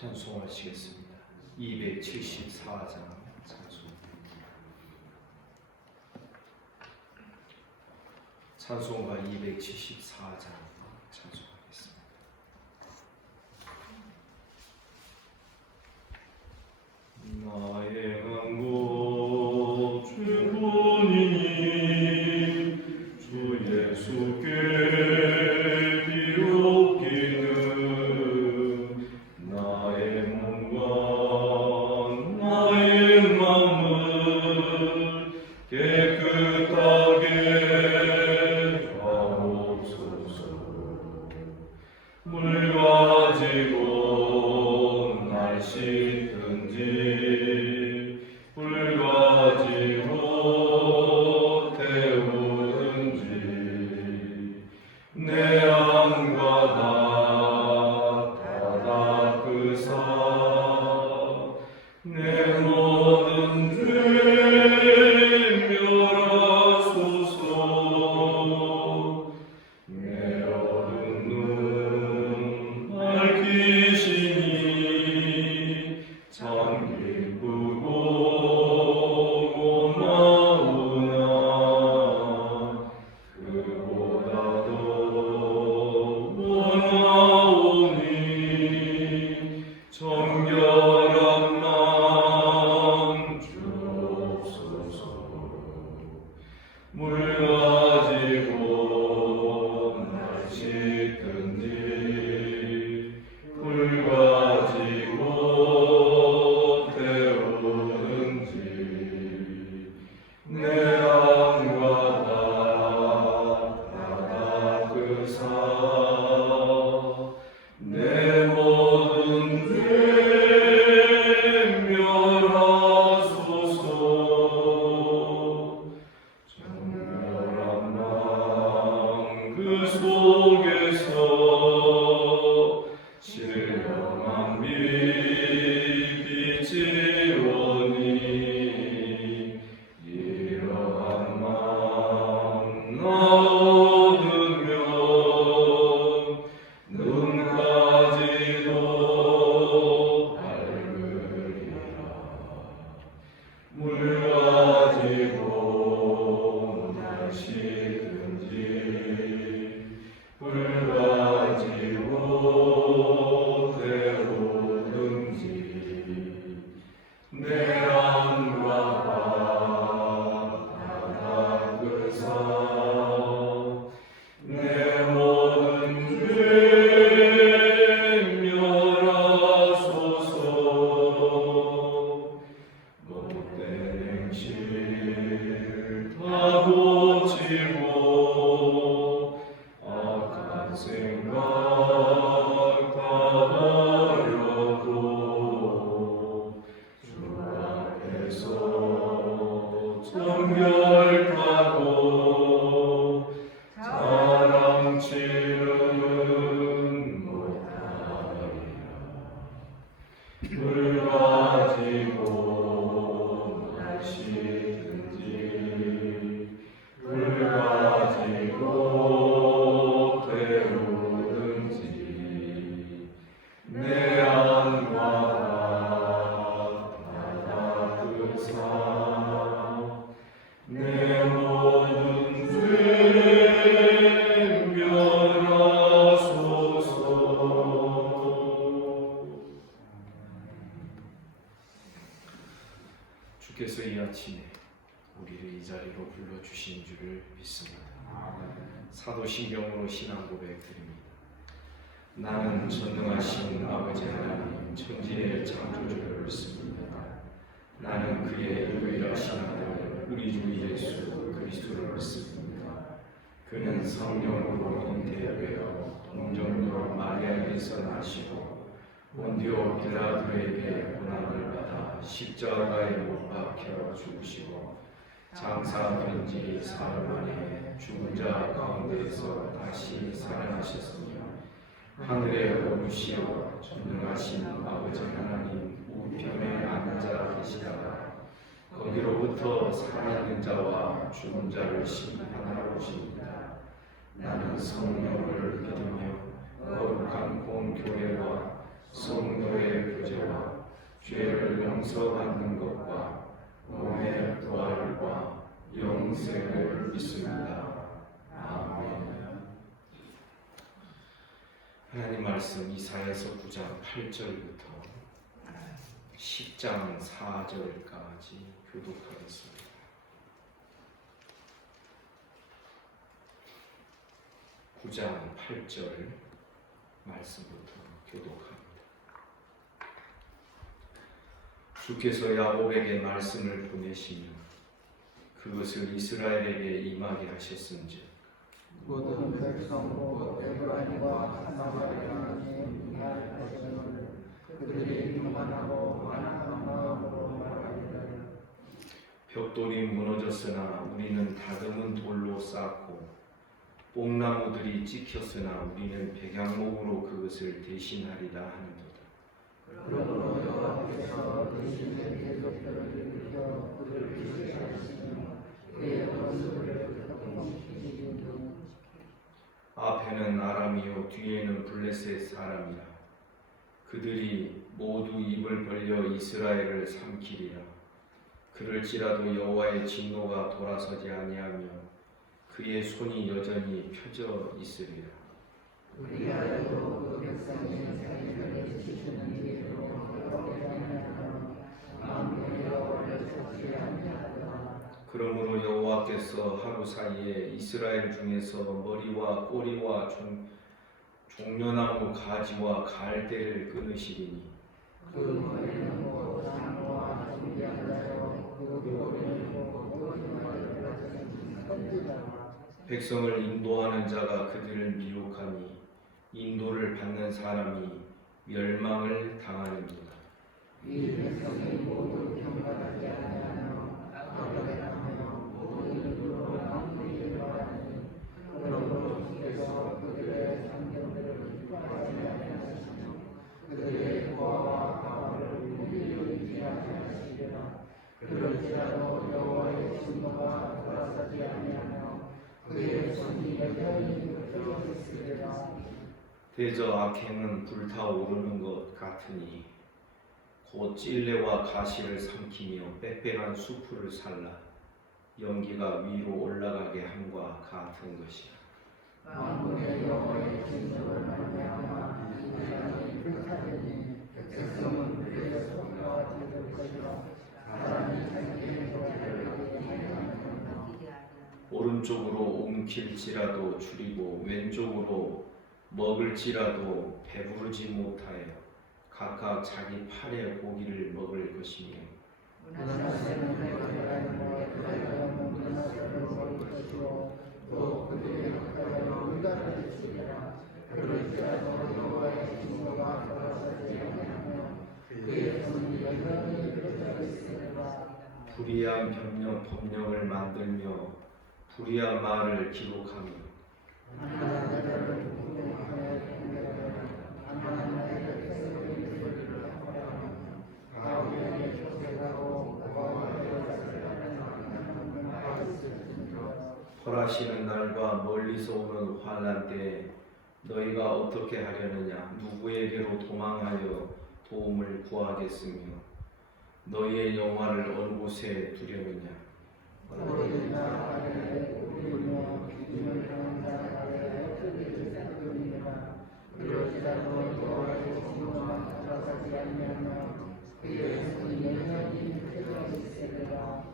찬송하시겠습니다. 274장 찬송가 274장 찬송하겠습니다. 나의 강구 주군이니 주 예수께 물 가지고 날 씻든지 불 가지고 태우든지 내 안과 나 닦으사 내 모든 죄 멸하소서. 내 어두운 눈 밝히시니 참 기쁘고 고마우나 그보다도 원하오니 정결한 마음 주옵소서. 물 가지고 날 씻든지 불 가지고 태우든지 내 안과 다 닦으사 내 모든 죄 멸하소서. 정결한 마음 그 속에서 신령한 빛 비치오니 이러한 마음 나 얻으면 눈까지도 밝으리라. 물 가지고 날 씻든지 불 가지고 태우든지 내 안과 다 닦으사 내 모든 죄 멸하소서. 못된 행실 다 고치고 악한 생각 다 버려도 주 앞에서 정결하고 자랑치는 못하리라. 물 가지고 날 씻든지 불 가지고 태우든지 내 안과 다 닦으사 내 모든 죄 멸하소서. 주께서 이 아침에 우리를 이 자리로 불러주신 줄을 믿습니다. 사도신경으로 신앙 고백드립니다. 나는 전능하신 아버지 하나님 천지의 창조주를 믿습니다. 나는 그의 유일하신 아들 우리 주 예수 그리스도를 믿습니다. 그는 성령으로 잉태되어 동정녀 마리아에게서 나시고 본디오 빌라도에게 고난을 받아 십자가에 못 박혀 죽으시고 장사된지 사흘 만에 죽은 자 가운데에서 다시 살아나셨으며 하늘에 오르시어 전능하신 아버지 하나님 우편에 앉아 계시다가 거기로부터 살아있는 자와 죽은 자를 심판하러 오십니다. 나는 성령을 믿으며 거룩한 공교회와 성도의 죄를 용서받는 것과 몸의 부활과 영생을 믿습니다. 아멘. 하나님 말씀 이사야서 9장 8절부터 10장 4절까지 교독하겠습니다. (9장 8절) 말씀부터 교독합니다. 주께서 야곱에게 말씀을 보내시며 그것을 이스라엘에게 임하게 하셨은즉 모든 백성 곧 에브라임과 사마리아에 이할 것을 그들이 교만하고 완악한 마음으로 말하기를 벽돌이 무너졌으나 우리는 다듬은 돌로 쌓고 뽕나무들이 찍혔으나 우리는 백양목으로 그것을 대신하리라 하는도다. 그러므로 여호와께서 그들의 계속들을 일으켜 그들을 지시하시며 그의 원수를 격동시키시니 앞에는 아람이요 뒤에는 블레셋 사람이라. 그들이 모두 입을 벌려 이스라엘을 삼키리라. 그럴지라도 여호와의 진노가 돌아서지 아니하며 그의 손이 여전히 펴져 있으리라. 우리야로 그 백성의 자기를 지키는 일로 그렇게 하면 만군의 여호와를 찾지 아니하리라. 그러므로 여호와께서 하루 사이에 이스라엘 중에서 머리와 꼬리와 종려나무 가지와 갈대를 끊으시리니 그 머리는 곧 장로와 준비한 자요 그 꼬리는 곧 모든 말을 가진 선지자라. 백성을 인도하는 자가 그들을 미혹하니 인도를 받는 사람이 멸망을 당하는도다. 이 백성이 모두 경건하지 아니하며 악하며 모든 일로 망부를 바라니 그러므로 주께서 그들의 상경들을 기뻐하지 아니하시며 그들의 고아와 가와를 우리를 아니하시리라. 그럴지라도 여호와의 진노가 돌아서지 아니하며 그의 손이 여전히 펴져 있으리라. 대저 악행은 불타오르는 것 같으니 곧 찔레와 가시를 삼키며 빽빽한 수풀을 살라 연기가 위로 올라가게 함과 같은 것이라. 만군의 여호와의 진노를 말미암아 이 세상이 불타리니 백성은 그의 손과 들을 것이라. 사람이 자기의 도를 행하느니라. 오른쪽으로 옮길지라도 줄이고 왼쪽으로 먹을지라도 배부르지 못하여 각각 자기 팔의 고기를 먹을 것이며 문하세는 에브라임과 에브라임은 문하세를 먹을 것이요 또 그들의 흑가로 문가를 치리라. 그럴지라도 여호와의 진노가 돌아서지 아니하며 그의 손이 여전히 펴져 있으리라. 불의한 법령을 만들며 불의한 말을 기록하며 하나님의 공경하여 하나님의 백성의 소리를 하라며 가오면의 조세가고 고아와의 자세라는 하나님과 있으시니라. 벌하시는 날과 멀리서 오는 환난 때에 너희가 어떻게 하려느냐? 누구에게로 도망하여 도움을 구하겠으며 너희의 영화를 어느 곳에 두려느냐? 모든 자 아래에 우리며 기준을 향한 자 아래에 엎드릴 자들이니라. 그럴지라도 여호와의 진노가 돌아서지 아니하며 그의 손이 여전히 펴져 있으리라.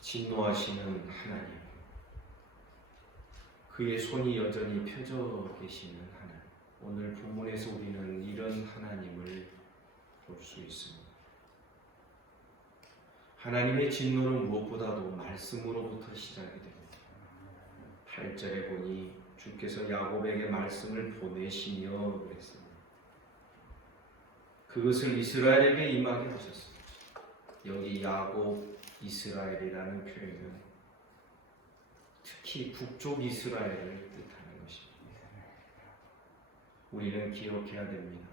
진노하시는 하나님, 그의 손이 여전히 펴져 계시는 하나님. 오늘 본문에서 우리는 이런 하나님을 볼 수 있습니다. 하나님의 진노는 무엇보다도 말씀으로부터 시작이 됩니다. 8절에 보니 주께서 야곱에게 말씀을 보내시며 그랬습니다. 그것을 이스라엘에게 임하게 하셨습니다. 여기 야곱, 이스라엘이라는 표현은 특히 북쪽 이스라엘을 뜻하는 것입니다. 우리는 기억해야 됩니다.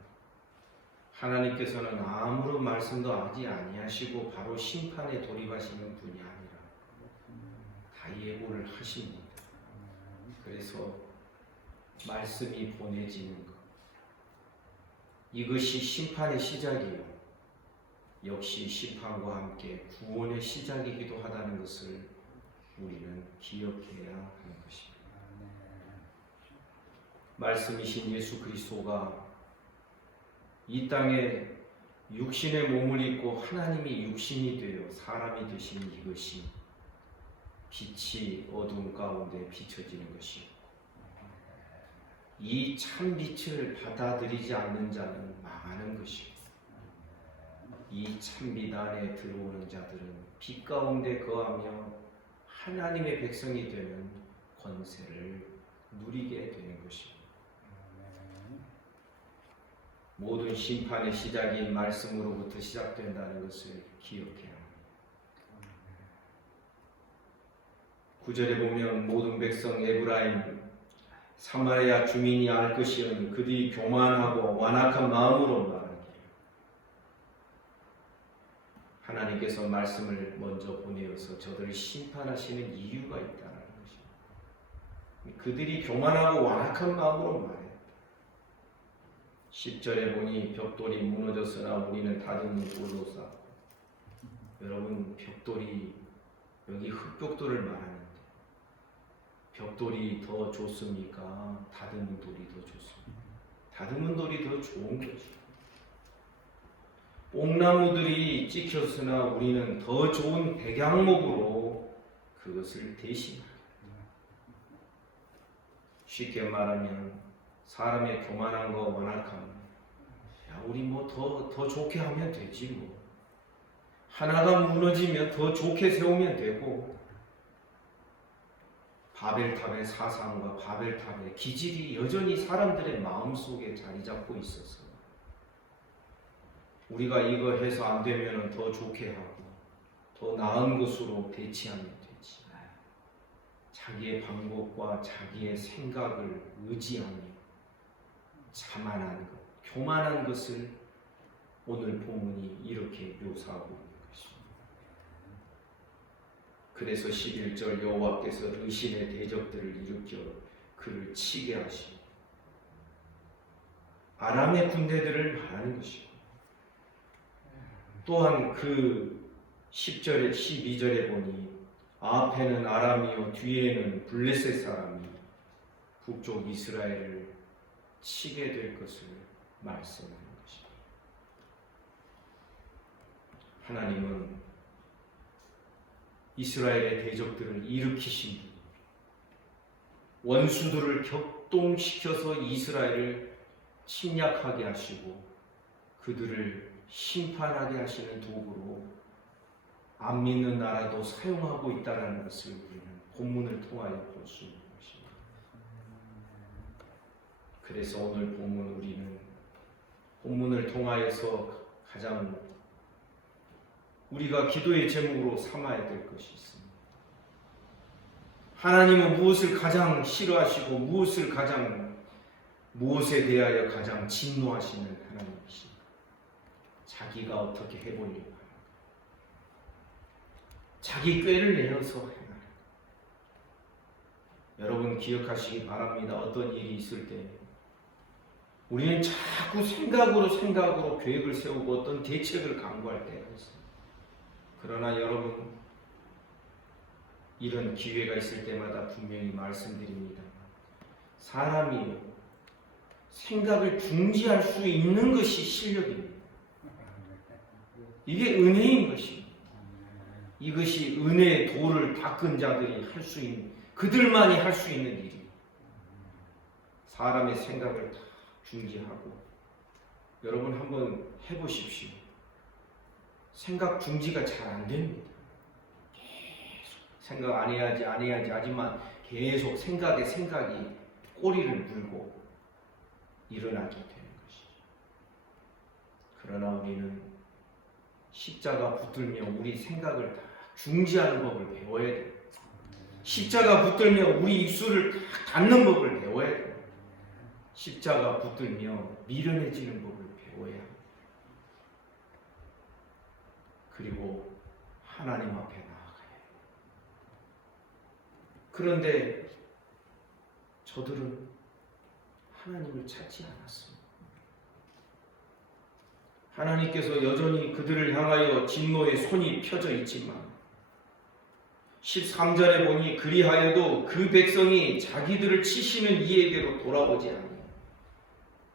하나님께서는 아무런 말씀도 하지 아니하시고 바로 심판에 돌입하시는 분이 아니라 다 예고를 하십니다. 그래서 말씀이 보내지는 것, 이것이 심판의 시작이요 역시 심판과 함께 구원의 시작이기도 하다는 것을 우리는 기억해야 하는 것입니다. 말씀이신 예수 그리스도가 이 땅에 육신의 몸을 입고 하나님이 육신이 되어 사람이 되신 이것이 빛이 어두운 가운데 비춰지는 것이고 이 참 빛을 받아들이지 않는 자는 망하는 것이고 이 참빛 안에 들어오는 자들은 빛 가운데 거하며 하나님의 백성이 되는 권세를 누리게 되는 것입니다. 모든 심판의 시작인 말씀으로부터 시작된다는 것을 기억해야 합니다. 9절에 보면 모든 백성 에브라임 사마리아 주민이 알 것이은 그들이 교만하고 완악한 마음으로 말하기를 하나님께서 말씀을 먼저 보내어서 저들을 심판하시는 이유가 있다는 것입니다. 그들이 교만하고 완악한 마음으로 말해요. 10절에 보니 벽돌이 무너졌으나 우리는 다듬은 돌로 쌓고 여러분 벽돌이 여기 흙벽돌을 말하는데 벽돌이 더 좋습니까? 다듬은 돌이 더 좋습니까? 다듬은 돌이 더 좋은 거죠. 옥나무들이 찍혔으나 우리는 더 좋은 백향목으로 그것을 대신합니다. 쉽게 말하면 사람의 교만함과 완악함, 야 우리 뭐 더 좋게 하면 되지 뭐. 하나가 무너지면 더 좋게 세우면 되고 바벨탑의 사상과 바벨탑의 기질이 여전히 사람들의 마음속에 자리 잡고 있어서 우리가 이거 해서 안 되면 더 좋게 하고 더 나은 것으로 대치하면 되지. 자기의 방법과 자기의 생각을 의지하며 자만한 것, 교만한 것을 오늘 본문이 이렇게 묘사하고 있는 것입니다. 그래서 11절 여호와께서 의신의 대적들을 일으켜 그를 치게 하시고 아람의 군대들을 말하는 것이고 또한 그 10절에 12절에 보니 앞에는 아람이요 뒤에는 블레셋 사람이 북쪽 이스라엘을 치게 될 것을 말씀하는 것입니다. 하나님은 이스라엘의 대적들을 일으키신 분, 원수들을 격동시켜서 이스라엘을 침략하게 하시고 그들을 심판하게 하시는 도구로 안 믿는 나라도 사용하고 있다는 것을 우리는 본문을 통하여 볼 수 있는 것입니다. 그래서 오늘 우리는 본문을 통하여서 가장 우리가 기도의 제목으로 삼아야 될 것이 있습니다. 하나님은 무엇을 가장 싫어하시고 무엇에 대하여 가장 진노하시는 하나님이십니까? 자기가 어떻게 해보려고 합니다. 자기 꾀를 내어서 해나가는 여러분 기억하시기 바랍니다. 어떤 일이 있을 때 우리는 자꾸 생각으로 계획을 세우고 어떤 대책을 강구할 때가 있습니다. 그러나 여러분 이런 기회가 있을 때마다 분명히 말씀드립니다. 사람이 생각을 중지할 수 있는 것이 실력입니다. 이게 은혜인 것입니다. 이것이 은혜의 도를 닦은 자들이 할 수 있는 그들만이 할 수 있는 일입니다. 사람의 생각을 다 중지하고 여러분 한번 해보십시오. 생각 중지가 잘 안 됩니다. 계속 생각 안 해야지 하지만 계속 생각이 꼬리를 물고 일어나게 되는 것이죠. 그러나 우리는 십자가 붙들며 우리 생각을 다 중지하는 법을 배워야 돼요. 십자가 붙들며 우리 입술을 다 닫는 법을 배워야 돼요. 십자가 붙들며 미련해지는 법을 배워야 합니다. 그리고 하나님 앞에 나아가야 해요. 그런데 저들은 하나님을 찾지 않았습니다. 하나님께서 여전히 그들을 향하여 진노의 손이 펴져 있지만 13절에 보니 그리하여도 그 백성이 자기들을 치시는 이에게로 돌아오지 아니하며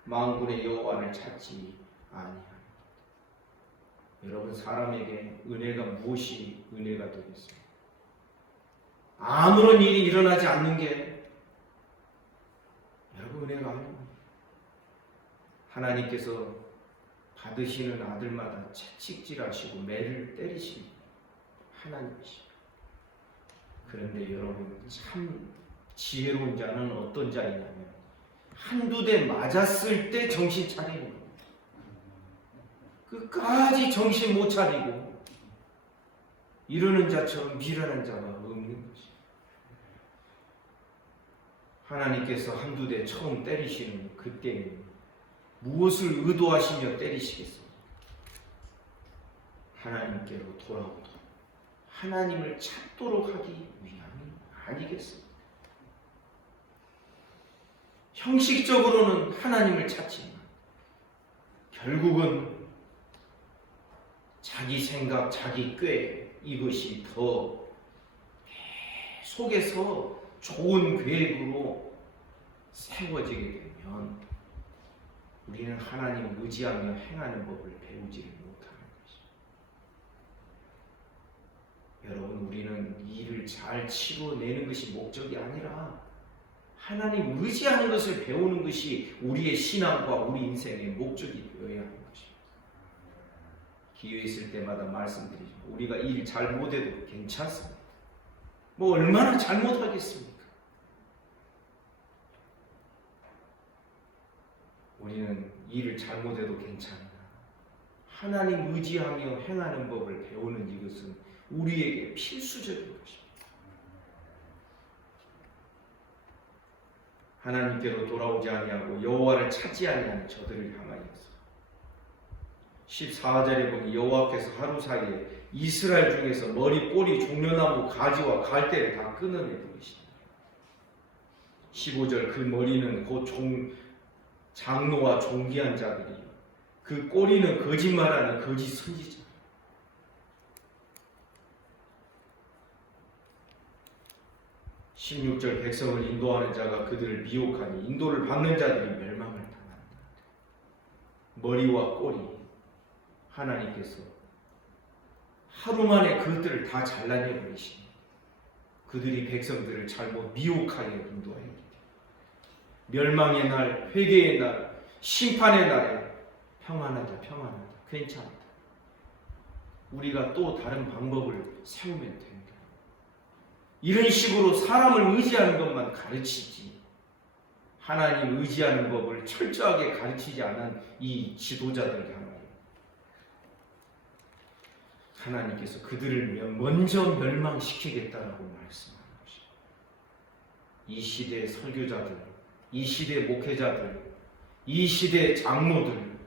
만군의 여호와를 찾지 아니하며. 여러분, 사람에게 은혜가 무엇이 은혜가 되겠어요? 아무런 일이 일어나지 않는 게 여러분 은혜가 아닙니다. 하나님께서 받으시는 아들마다 채찍질하시고 매를 때리십니다. 하나님이십니다. 그런데 여러분, 참 지혜로운 자는 어떤 자이냐면 한두 대 맞았을 때 정신 차리는 겁니다. 끝까지 정신 못 차리고 이러는 자처럼 미련한 자가 없는 것입니다. 하나님께서 한두 대 처음 때리시는 그때 무엇을 의도하시며 때리시겠습니까? 하나님께로 돌아오도록, 하나님을 찾도록 하기 위함이 아니겠습니까? 형식적으로는 하나님을 찾지만 결국은 자기 생각, 자기 꾀, 이것이 더 속에서 좋은 계획으로 세워지게 되면 우리는 하나님을 의지하며 행하는 법을 배우지를 못하는 것입니다. 여러분, 우리는 일을 잘 치러내는 것이 목적이 아니라 하나님 의지하는 것을 배우는 것이 우리의 신앙과 우리 인생의 목적이 되어야 하는 것입니다. 기회 있을 때마다 말씀드리죠. 우리가 일 잘 못해도 괜찮습니다. 뭐 얼마나 잘못하겠습니까? 우리는 일을 잘못해도 괜찮다. 하나님 의지하며 행하는 법을 배우는 이것은 우리에게 필수적인 것입니다. 하나님께로 돌아오지 아니하고 여호와를 찾지 아니하는 저들을 향하여서 14절에 보니 여호와께서 하루 사이에 이스라엘 중에서 머리, 꼬리, 종려나무, 가지와 갈대를 다 끊어내버리시니 15절 그 머리는 곧 장로와 존귀한 자들이, 그 꼬리는 거짓말하는 거짓 선지자. 16절 백성을 인도하는 자가 그들을 미혹하니 인도를 받는 자들이 멸망을 당한다. 머리와 꼬리, 하나님께서 하루 만에 그들을 다 잘라내 버리시니 그들이 백성들을 잘못 미혹하여 인도하여 멸망의 날, 회개의 날, 심판의 날에 평안하다, 평안하다, 괜찮다. 우리가 또 다른 방법을 세우면 됩니다. 이런 식으로 사람을 의지하는 것만 가르치지 하나님 의지하는 법을 철저하게 가르치지 않은 이 지도자들 향하여 하나님께서 그들을 먼저 멸망시키겠다라고 말씀하는 것입니다. 이 시대의 설교자들, 이 시대의 목회자들, 이 시대의 장로들,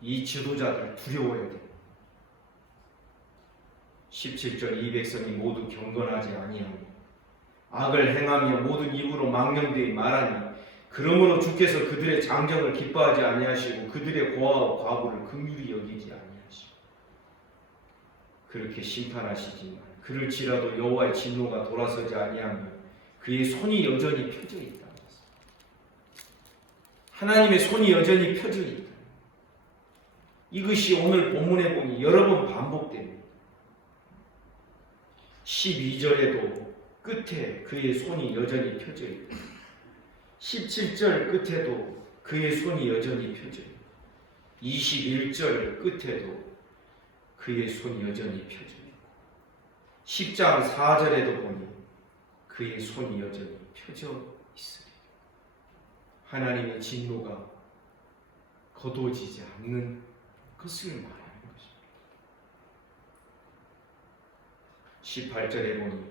이 지도자들 두려워야 됩니다. 17절 이 백성이 모두 경건하지 아니하며 악을 행하며 모든 입으로 망령되이 말하니 그러므로 주께서 그들의 장정을 기뻐하지 아니하시고 그들의 고아와 과부를 긍휼히 여기지 아니하시고 그렇게 심판하시지만 그럴지라도 여호와의 진노가 돌아서지 아니하며 그의 손이 여전히 펴져 있다. 하나님의 손이 여전히 펴져 있다. 이것이 오늘 본문에 보니 여러 번 반복됩니다. 12절에도 끝에 그의 손이 여전히 펴져 있다. 17절 끝에도 그의 손이 여전히 펴져 있다. 21절 끝에도 그의 손이 여전히 펴져 있고 10장 4절에도 보니 그의 손이 여전히 펴져 있으리. 하나님의 진노가 거두어지지 않는 것을 말하는 것입니다. 18절에 보니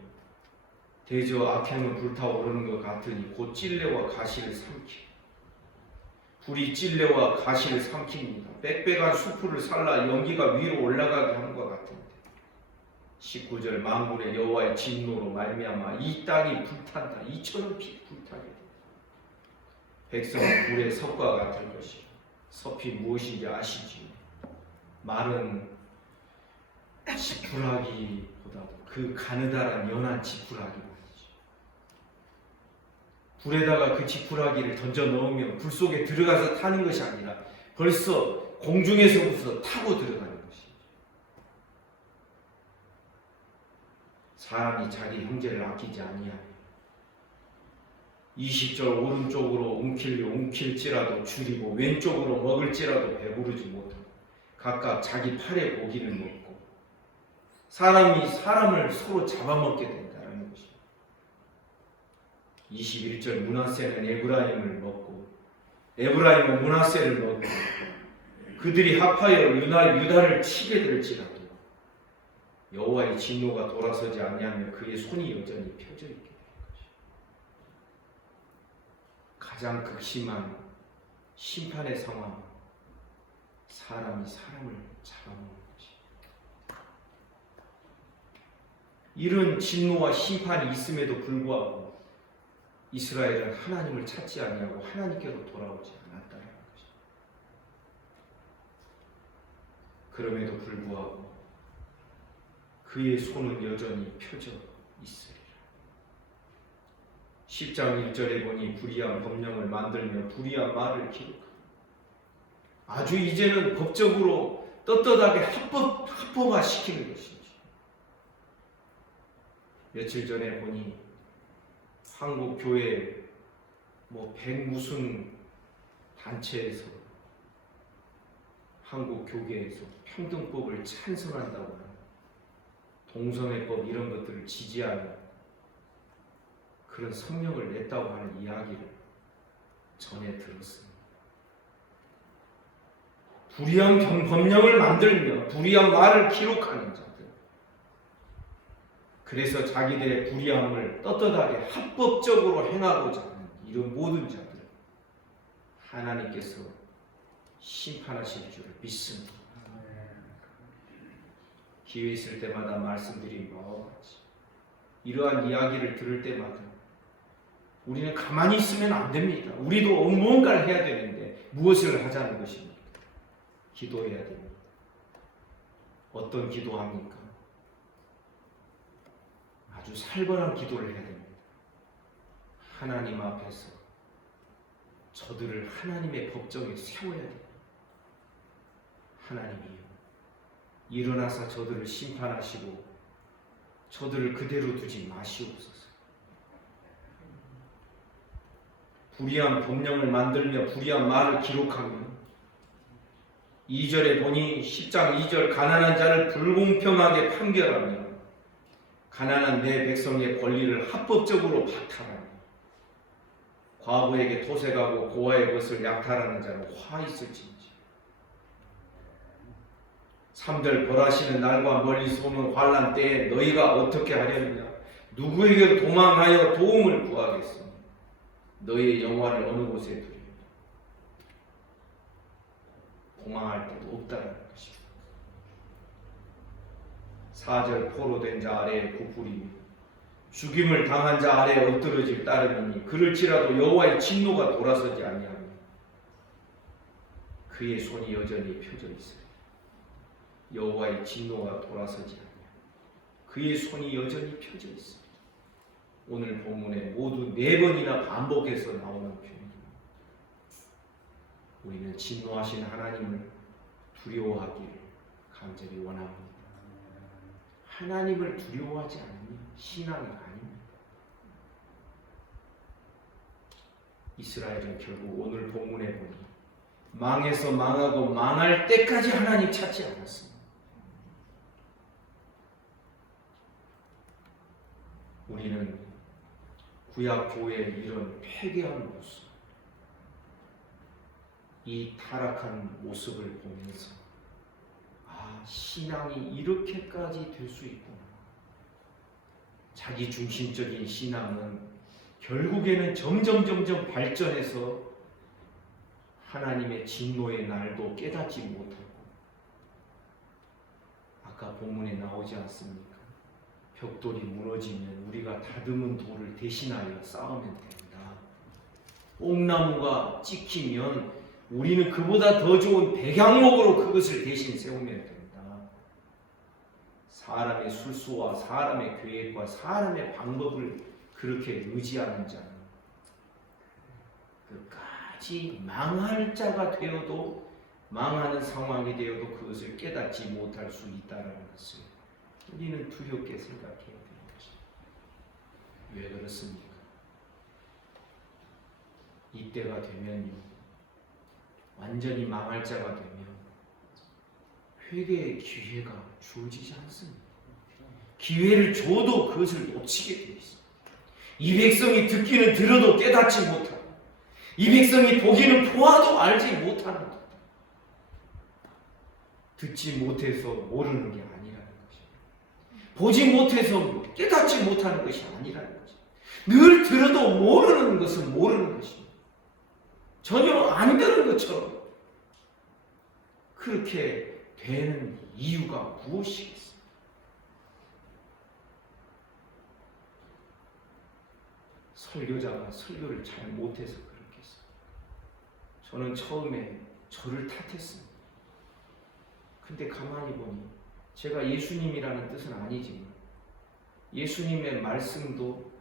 대저 악행은 불타오르는 것 같으니 곧 찔레와 가시를 삼키 불이 찔레와 가시를 삼킵니다. 빽빽한 수풀을 살라 연기가 위로 올라가게 하는 것 같은데 19절 만군의 여호와의 진노로 말미암아 이 땅이 불탄다. 이처럼 불타게 돼. 백성은 불의 섭과 같을 것이요 섭이 무엇인지 아시지요. 말은 지푸라기보다도 그 가느다란 연한 지푸라기 말이죠. 불에다가 그 지푸라기를 던져 넣으면 불 속에 들어가서 타는 것이 아니라 벌써 공중에서부터 타고 들어가는 것이죠. 사람이 자기 형제를 아끼지 아니하며 20절 오른쪽으로 움킬지라도 줄이고 왼쪽으로 먹을지라도 배부르지 못하고 각각 자기 팔에 고기를 먹고 사람이 사람을 서로 잡아먹게 된다는 것입니다. 21절 므낫세는 에브라임을 먹고 에브라임은 므낫세를 먹고 그들이 합하여 유다를 치게 될지라도 여호와의 진노가 돌아서지 아니하며 그의 손이 여전히 펴져 있게 될 것이다. 가장 극심한 심판의 상황, 사람이 사람을 잡아먹는 것입니다. 이런 진노와 심판이 있음에도 불구하고 이스라엘은 하나님을 찾지 아니하고 하나님께로 돌아오지 않았다는 것입니다. 그럼에도 불구하고 그의 손은 여전히 펴져 있으리라. 10장 1절에 보니 불의한 법령을 만들며 불의한 말을 기록하고 아주 이제는 법적으로 떳떳하게 합법화시키는 것이지. 며칠 전에 보니 한국 교회 무슨 단체에서 한국 교계에서 평등법을 찬성한다고 하는 동성애법 이런 것들을 지지하는 그런 성명을 냈다고 하는 이야기를 전해 들었습니다. 불의한 법령을 만들며 불의한 말을 기록하는 자들, 그래서 자기들의 불의함을 떳떳하게 합법적으로 행하고자 하는 이런 모든 자들 하나님께서 심판하실 줄을 믿습니다. 기회 있을 때마다 말씀드린 바와 같이 이러한 이야기를 들을 때마다 우리는 가만히 있으면 안 됩니다. 우리도 무언가를 해야 되는데 무엇을 하자는 것입니까? 기도해야 됩니다. 어떤 기도합니까? 아주 살벌한 기도를 해야 됩니다. 하나님 앞에서 저들을 하나님의 법정에 세워야 됩니다. 하나님이요, 일어나서 저들을 심판하시고 저들을 그대로 두지 마시옵소서. 불의한 법령을 만들며 불의한 말을 기록하며 2절에 보니 10장 2절 가난한 자를 불공평하게 판결하며 가난한 내 백성의 권리를 합법적으로 박탈하며 과부에게 토색하고 고아의 것을 약탈하는 자는 화 있을진지 3절 벌하시는 날과 멀리서 오는 환난 때에 너희가 어떻게 하려느냐? 누구에게 도망하여 도움을 구하겠으며 너희의 영화를 어느 곳에 두리냐? 도망할 데도 없다는 것입니다. 4절 포로된 자 아래에 부풀이며 죽임을 당한 자 아래에 엎드러질 따름이니 그럴지라도 여호와의 진노가 돌아서지 아니하며 그의 손이 여전히 펴져 있으리. 여호와의 진노가 돌아서지 아니하며 그의 손이 여전히 펴져 있으리. 오늘 본문에 모두 4번이나 반복해서 나오는 표현입니다. 우리는 진노하신 하나님을 두려워하기를 간절히 원합니다. 하나님을 두려워하지 않으면 신앙이 아닙니다. 이스라엘은 결국 오늘 본문에 보니 망해서 망하고 망할 때까지 하나님 찾지 않았습니다. 우리는 구약 교회의 이런 패괴한 모습, 이 타락한 모습을 보면서 신앙이 이렇게까지 될 수 있구나. 자기 중심적인 신앙은 결국에는 점점 발전해서 하나님의 진노의 날도 깨닫지 못하고 아까 본문에 나오지 않습니까? 벽돌이 무너지면 우리가 다듬은 돌을 대신하여 쌓으면 됩니다. 옥나무가 찍히면 우리는 그보다 더 좋은 백양목으로 그것을 대신 세우면 됩니다. 사람의 술수와 사람의 계획과 사람의 방법을 그렇게 의지하는 자는 끝까지 망할 자가 되어도, 망하는 상황이 되어도 그것을 깨닫지 못할 수 있다는 것을 우리는 두렵게 생각해야 되는 것입니다. 왜 그렇습니까? 이때가 되면요, 완전히 망할 자가 되면 회개의 기회가 주어지지 않습니다. 기회를 줘도 그것을 놓치게 되어 있습니다. 이 백성이 듣기는 들어도 깨닫지 못하고, 이 백성이 보기는 보아도 알지 못하는 것. 듣지 못해서 모르는 게 아니라는 것입니다. 보지 못해서 깨닫지 못하는 것이 아니라는 것입니다. 늘 들어도 모르는 것은 모르는 것입니다. 전혀 안 되는 것처럼 그렇게 되는 이유가 무엇이겠습니까? 설교자가 설교를 잘 못해서 그렇겠어요. 저는 처음에 저를 탓했습니다. 근데 가만히 보니 제가 예수님이라는 뜻은 아니지만 예수님의 말씀도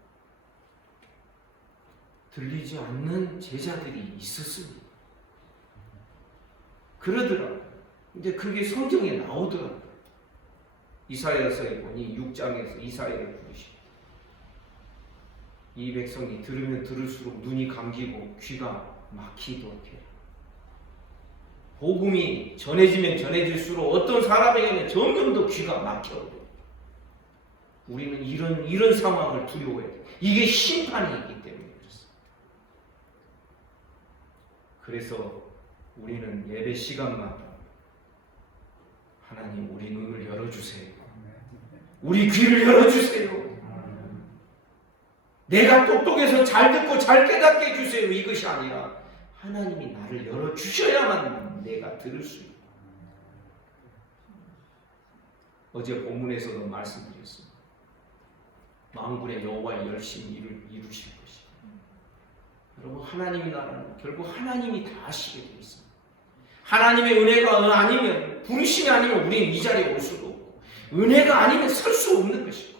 들리지 않는 제자들이 있었습니다. 그러더라고요. 근데 그게 성경에 나오더라고요. 이사야서에 보니 6장에서 이사야를 부르십니다. 이 백성이 들으면 들을수록 눈이 감기고 귀가 막히도록 해요. 복음이 전해지면 전해질수록 어떤 사람에게는 점점 더 귀가 막혀요. 우리는 이런 상황을 두려워해야 돼요. 이게 심판이기 때문에 그렇습니다. 그래서 우리는 예배 시간마다 하나님 우리 눈을 열어주세요. 우리 귀를 열어주세요. 내가 똑똑해서 잘 듣고 잘 깨닫게 해주세요. 이것이 아니라 하나님이 나를 열어주셔야만 내가 들을 수 있다. 어제 본문에서도 말씀드렸습니다. 만군의 여호와의 열심히 이루실 것이다. 여러분, 하나님의 나라는 결국 하나님이 다 하시게 되어 있습니다. 하나님의 은혜가 아니면, 부르심이 아니면 우리는 이 자리에 올 수도 없고, 은혜가 아니면 설 수 없는 것이고,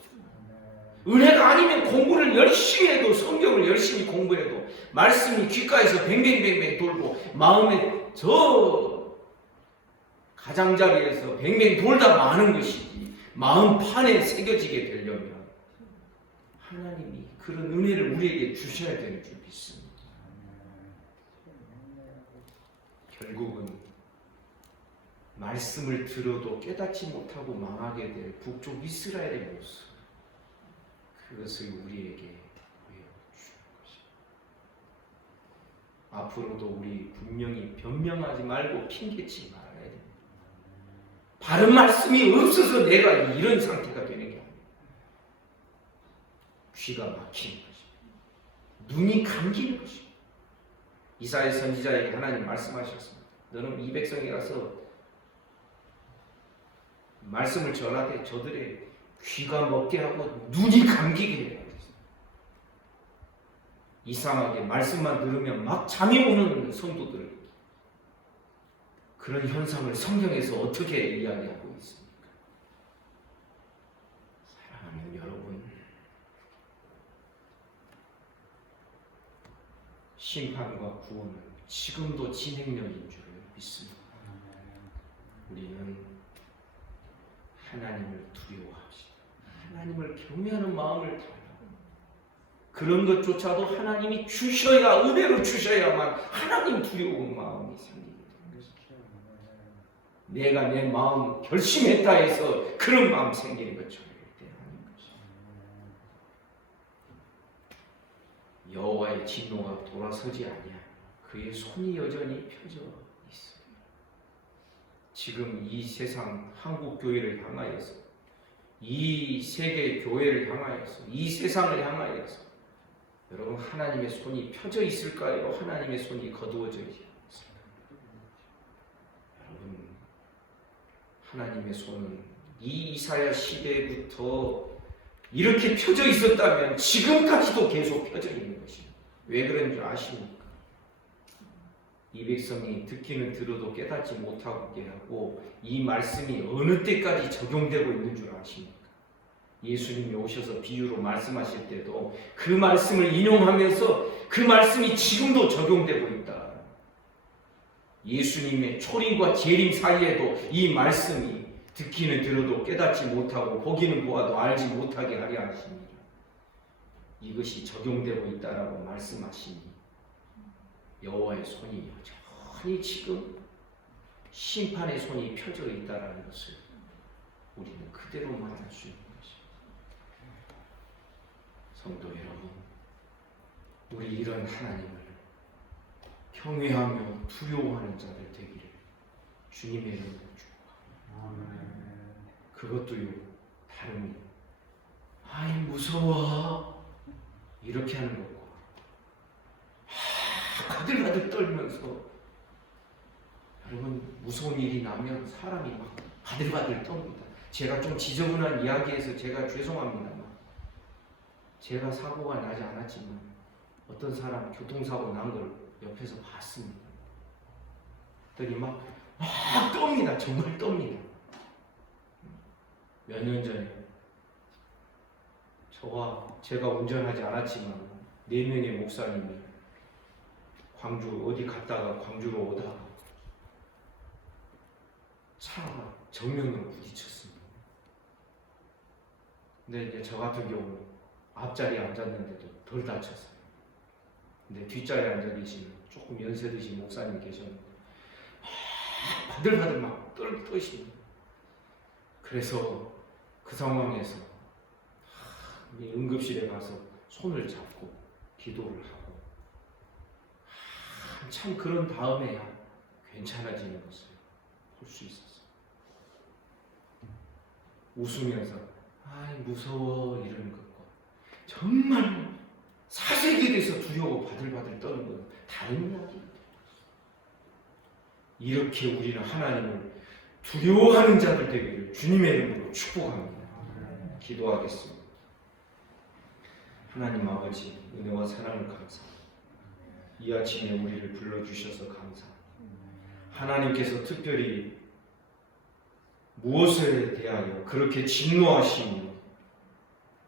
은혜가 아니면 공부를 열심히 해도, 성경을 열심히 공부해도 말씀이 귓가에서 뱅뱅뱅뱅 돌고 마음에 저 가장자리에서 뱅뱅 돌다 마는 것이지, 마음판에 새겨지게 되려면 하나님이 그런 은혜를 우리에게 주셔야 되는 줄 믿습니다. 결국은 말씀을 들어도 깨닫지 못하고 망하게 될 북쪽 이스라엘의 모습, 그것을 우리에게 보여주는 것입니다. 앞으로도 우리 분명히 변명하지 말고 핑계치 말아야 됩니다. 바른 말씀이 없어서 내가 이런 상태가 되는 게 아닙니다. 귀가 막히는 것입니다. 눈이 감기는 것입니다. 이사야 선지자에게 하나님 말씀하셨습니다. 너는 이 백성에 가서 말씀을 전하되 저들의 귀가 먹게 하고 눈이 감기게 해야 돼. 이상하게 말씀만 들으면 막 잠이 오는 성도들, 그런 현상을 성경에서 어떻게 이야기하고 있습니까? 사랑하는 여러분, 심판과 구원은 지금도 진행형인 줄 믿습니다. 우리는 하나님을 두려워합시다. 하나님을 경외하는 마음을 다하고, 그런 것조차도 하나님이 주셔야, 은혜로 주셔야만 하나님 두려운 마음이 생기게 되는 것입니다. 내가 내 마음 결심했다 해서 그런 마음 생기는 것 절대 아닌 것입니다. 여호와의 진노가 돌아서지 아니하며 그의 손이 여전히 펴져 있어요. 지금 이 세상 한국 교회를 향하여서, 이 세계 교회를 향하여서, 이 세상을 향하여서 여러분, 하나님의 손이 펴져 있을까요? 하나님의 손이 거두어져 있을까요? 여러분, 하나님의 손은 이 이사야 시대부터 이렇게 펴져 있었다면 지금까지도 계속 펴져 있는 것입니다. 왜 그런 줄 아십니까? 이 백성이 듣기는 들어도 깨닫지 못하게 하고 이 말씀이 어느 때까지 적용되고 있는 줄 아십니까? 예수님이 오셔서 비유로 말씀하실 때도 그 말씀을 인용하면서 그 말씀이 지금도 적용되고 있다. 예수님의 초림과 재림 사이에도 이 말씀이 듣기는 들어도 깨닫지 못하고 보기는 보아도 알지 못하게 하려 하시니 이것이 적용되고 있다라고 말씀하시니 여호와의 손이 여전히 지금 심판의 손이 펴져 있다라는 것을 우리는 그대로 말할 수 있는 것입니다. 성도 여러분, 우리 이런 하나님을 경외하며 두려워하는 자들 되기를 주님의 이름으로 축복합니다. 그것도요, 다름이 아이 무서워 이렇게 하는 것과 가들가들 떨면서 여러분 무서운 일이 나면 사람이 막 바들바들 떱니다. 제가 좀 지저분한 이야기해서 제가 죄송합니다만 제가 사고가 나지 않았지만 어떤 사람 교통사고 난 걸 옆에서 봤습니다. 그랬더니 막 떱니다. 정말 떱니다. 몇 년 전에 제가 운전하지 않았지만 4명의 목사님이 광주 어디 갔다가 광주로 오다가 차가 정면으로 부딪혔습니다. 근데 이제 저 같은 경우는 앞자리에 앉았는데도 덜 다쳤어요. 근데 뒷자리에 앉아 계시는 조금 연세 드신 목사님 계셨는데 바들바들 막 떨으십니다. 그래서 그 상황에서 응급실에 가서 손을 잡고 기도를 하고 참 그런 다음에야 괜찮아지는 것을 볼 수 있었어요. 웃으면서 아이 무서워 이러는 것과 정말 사색에 대해서 두려워 바들바들 떠는 건 다른 이야기입니다. 이렇게 우리는 하나님을 두려워하는 자들 되기를 주님의 이름으로 축복합니다. 기도하겠습니다. 하나님 아버지 은혜와 사랑을 감사합니다. 이 아침에 우리를 불러주셔서 감사합니다. 하나님께서 특별히 무엇에 대하여 그렇게 진노하시며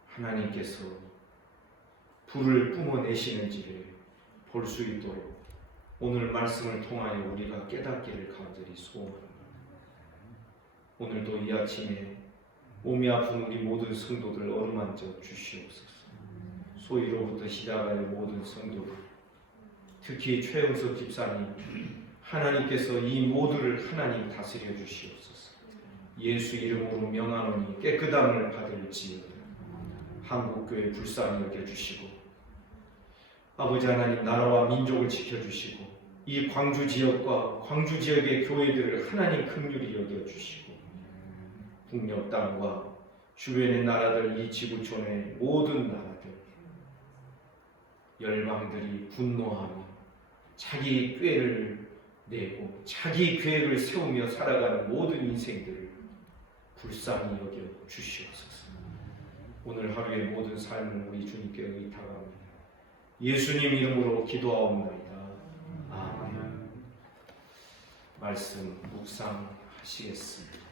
하나님께서 불을 뿜어내시는지를 볼 수 있도록 오늘 말씀을 통하여 우리가 깨닫기를 간절히 소원합니다. 오늘도 이 아침에 몸이 아픈 우리 모든 성도들 어루만져 주시옵소서. 소위로부터 시작하여 모든 성도들, 특히 최영석 집사님, 하나님께서 이 모두를 하나님 다스려 주시옵소서. 예수 이름으로 명하노니 깨끗함을 받을지어다. 한국교회 불쌍히 여겨주시고 아버지 하나님 나라와 민족을 지켜주시고 이 광주 지역과 광주 지역의 교회들을 하나님 긍휼히 여겨주시고 북녘 땅과 주변의 나라들 이 지구촌의 모든 나라들 열방들이 분노하며 자기 꾀를 내고 자기 계획을 세우며 살아가는 모든 인생들을 불쌍히 여겨 주시옵소서. 오늘 하루의 모든 삶을 우리 주님께 의탁합니다. 예수님 이름으로 기도하옵나이다. 아멘. 말씀 묵상하시겠습니다.